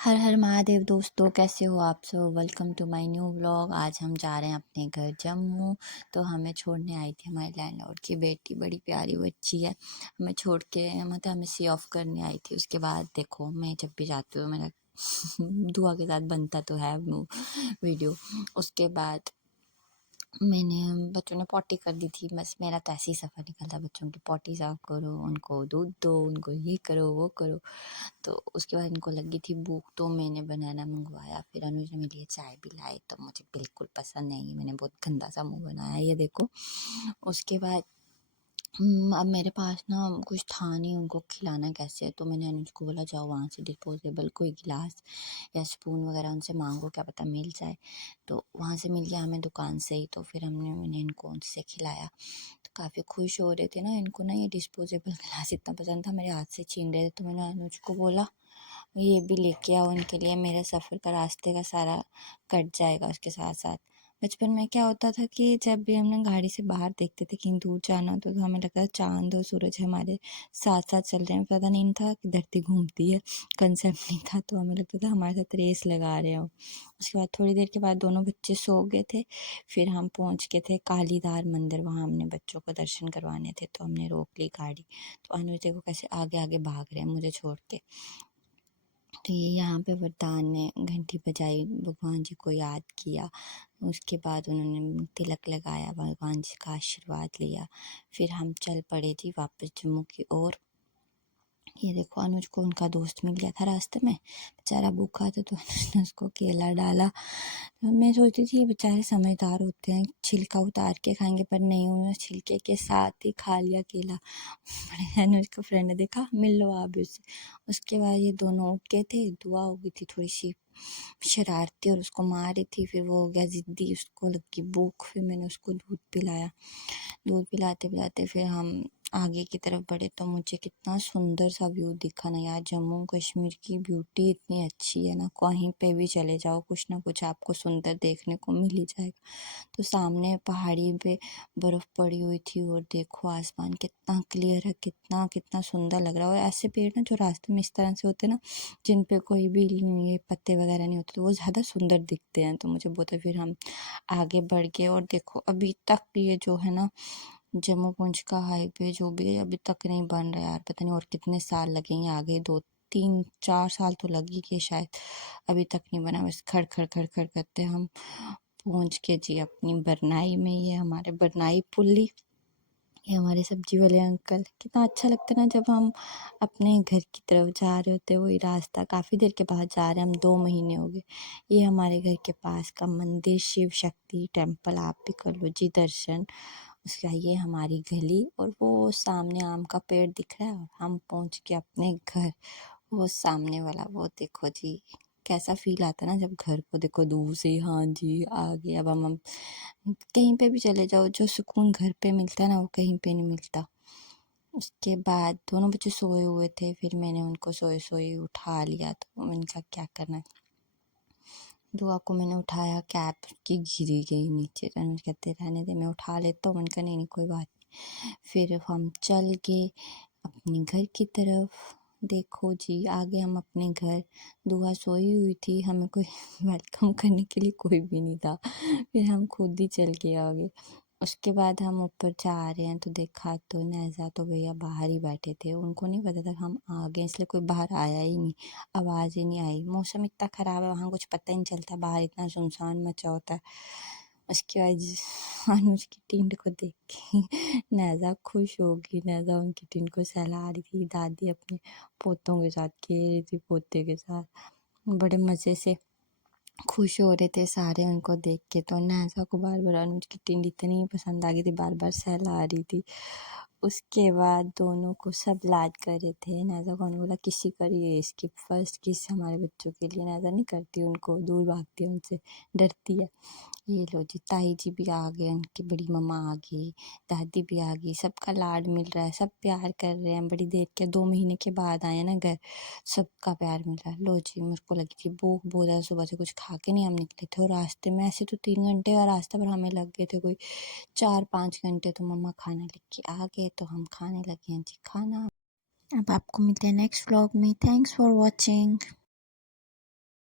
हर हर महादेव दोस्तों, कैसे हो आप सब। Welcome to my new vlog. आज हम जा रहे हैं अपने घर जम्मू। तो हमें छोड़ने आई थी हमारे लैंडलॉर्ड की बेटी, बड़ी प्यारी बच्ची है। हमें छोड़ के मतलब हमें सी ऑफ करने आई थी। उसके बाद देखो, मैं जब भी जाती हूँ मेरा दुआ के साथ बनता तो है वीडियो। उसके बाद बच्चों ने पॉटी कर दी थी। बस मेरा तो ऐसे ही सफ़र निकलता, बच्चों की पॉटी साफ करो, उनको दूध दो, उनको ये करो वो करो। तो उसके बाद इनको लगी थी भूख, तो मैंने बनाना मंगवाया। फिर अनुज ने मेरे लिए चाय भी लाई, तो मुझे बिल्कुल पसंद नहीं, मैंने बहुत गंदा सा मुंह बनाया, ये देखो। उसके बाद अब मेरे पास ना कुछ था नहीं उनको खिलाना कैसे, तो मैंने अनुज को बोला जाओ वहाँ से डिस्पोजेबल कोई गिलास या स्पून वगैरह उनसे मांगो, क्या पता मिल जाए। तो वहाँ से मिल गया हमें दुकान से ही। तो फिर मैंने इनको उनसे खिलाया। तो काफ़ी खुश हो रहे थे ना। इनको ना ये डिस्पोजेबल गिलास इतना पसंद था, मेरे हाथ से छीन रहे थे। तो मैंने अनुज को बोला ये भी लेके आओ इनके लिए, मेरे सफ़र का रास्ते का सारा कट जाएगा उसके साथ साथ। बचपन में क्या होता था कि जब भी हम ना गाड़ी से बाहर देखते थे कहीं दूर जाना होता तो हमें लगता था चांद और सूरज हमारे साथ साथ चल रहे हैं। पता नहीं था कि धरती घूमती है, कंसेप्ट नहीं था। तो हमें लगता था हमारे साथ रेस लगा रहे हो। उसके बाद थोड़ी देर के बाद दोनों बच्चे सो गए थे। फिर हम पहुंच गए थे कालीदार मंदिर, वहाँ हमने बच्चों को दर्शन करवाने थे। तो हमने रोक ली गाड़ी। तो अनुज देखो कैसे आगे आगे भाग रहे हैं मुझे छोड़ के। तो ये यहाँ पे वरदान ने घंटी बजाई, भगवान जी को याद किया। उसके बाद उन्होंने तिलक लगाया, भगवान जी का आशीर्वाद लिया। फिर हम चल पड़े जी वापस जम्मू की ओर। ये देखो अनुज को उनका दोस्त मिल गया था रास्ते में, बेचारा भूखा था तो अनुज ने उसको केला डाला। तो मैं सोचती थी ये बेचारे समझदार होते हैं, छिलका उतार के खाएंगे, पर नहीं, उन्होंने छिलके के साथ ही खा लिया केला। मैंने अनुज का फ्रेंड ने देखा, मिल लो आप भी उससे। उसके बाद ये दोनों उठ गए थे, दुआ हो गई थी थोड़ी सी शरारती और उसको मार रही थी। फिर वो हो गया ज़िद्दी, उसको लगी भूख। फिर मैंने उसको दूध पिलाया। दूध पिलाते पिलाते फिर हम आगे की तरफ बढ़े। तो मुझे कितना सुंदर सा व्यू दिखा ना यार। जम्मू कश्मीर की ब्यूटी इतनी अच्छी है ना, कहीं पे भी चले जाओ कुछ ना कुछ आपको सुंदर देखने को मिल ही जाएगा। तो सामने पहाड़ी पे बर्फ़ पड़ी हुई थी और देखो आसमान कितना क्लियर है, कितना कितना सुंदर लग रहा है। और ऐसे पेड़ ना जो रास्ते में इस तरह से होते ना, जिन पे कोई भी ये पत्ते वगैरह नहीं होते, तो वो ज़्यादा सुंदर दिखते हैं। तो मुझे बहुत, फिर हम आगे बढ़ गए। और देखो अभी तक ये जो है ना जम्मू पुंछ का हाईवे जो भी है अभी तक नहीं बन रहा यार। पता नहीं और कितने साल लगेंगे आगे, 2 3 4 साल तो लगेंगे शायद, अभी तक नहीं बना। बस खड़ खड़ खड़ खड़ करते हम पहुंच के जी अपनी बरनाई में। ये हमारे बरनाई पुली, ये हमारे सब्जी वाले अंकल। कितना अच्छा लगता है ना जब हम अपने घर की तरफ जा रहे होते हैं, वही रास्ता। काफ़ी देर के बाद जा रहे हैं हम, 2 महीने हो गए। ये हमारे घर के पास का मंदिर, शिव शक्ति टेम्पल, आप भी कर लो जी दर्शन उसका। ये हमारी गली और वो सामने आम का पेड़ दिख रहा है। और हम पहुंच के अपने घर, वो सामने वाला वो देखो जी, कैसा फील आता है ना जब घर को देखो दूर से। हाँ जी आ गए। अब हम कहीं पे भी चले जाओ, जो सुकून घर पे मिलता है ना वो कहीं पे नहीं मिलता। उसके बाद दोनों बच्चे सोए हुए थे, फिर मैंने उनको सोए सोए उठा लिया। तो मैंने कहा क्या करना है। दुआ को मैंने उठाया, कैप की गिरी गई नीचे। तो अनुज कहते रहने दे, मैं उठा लेता हूँ। मैंने कहा नहीं नहीं कोई बात नहीं। फिर हम चल गए अपने घर की तरफ। देखो जी आगे हम अपने घर। दुआ सोई हुई थी, हमें कोई वेलकम करने के लिए कोई भी नहीं था। फिर हम खुद ही चल के आगे। उसके बाद हम ऊपर जा रहे हैं तो देखा तो नैज़ा तो भैया बाहर ही बैठे थे। उनको नहीं पता था हम आ गए, इसलिए कोई बाहर आया ही नहीं, आवाज़ ही नहीं आई। मौसम इतना ख़राब है वहाँ, कुछ पता ही नहीं चलता, बाहर इतना सुनसान मचा होता है। उसके बाद अनुज की टिंड को देख के नैज़ा खुश हो गई। नैज़ा उनकी टिंड को सहला रही थी, दादी अपने पोतों के साथ खेल रही थी, पोते के साथ। बड़े मज़े से खुश हो रहे थे सारे उनको देख के। तो नैज़ा को बार बार अनुज की टिंड इतनी पसंद आ गई थी, बार बार सहला रही थी। उसके बाद दोनों को सब लाड कर रहे थे। नैज़ा को बोला किसी करिए, इसकी फर्स्ट किस हमारे बच्चों के लिए। नैज़ा नहीं करती, उनको दूर भागती है, उनसे डरती है। ये लो जी ताई जी भी आ गए, उनकी बड़ी मम्मा आ गई, दादी भी आ गई। सबका लाड मिल रहा है, सब प्यार कर रहे हैं। बड़ी देर के 2 महीने के बाद आए ना घर, सबका प्यार मिल रहा है। लो जी मेरे को लगी थी भूख बहुत ज़्यादा, सुबह से कुछ खा के नहीं हम निकले थे। और रास्ते में ऐसे तो 3 घंटे का रास्ता, पर हमें लग गए थे कोई 4 5 घंटे। तो मम्मा खाना लेके आ गए तो हम खाने लगे हैं जी खाना। अब आपको मिलते हैं नेक्स्ट व्लॉग में। Thanks for watching.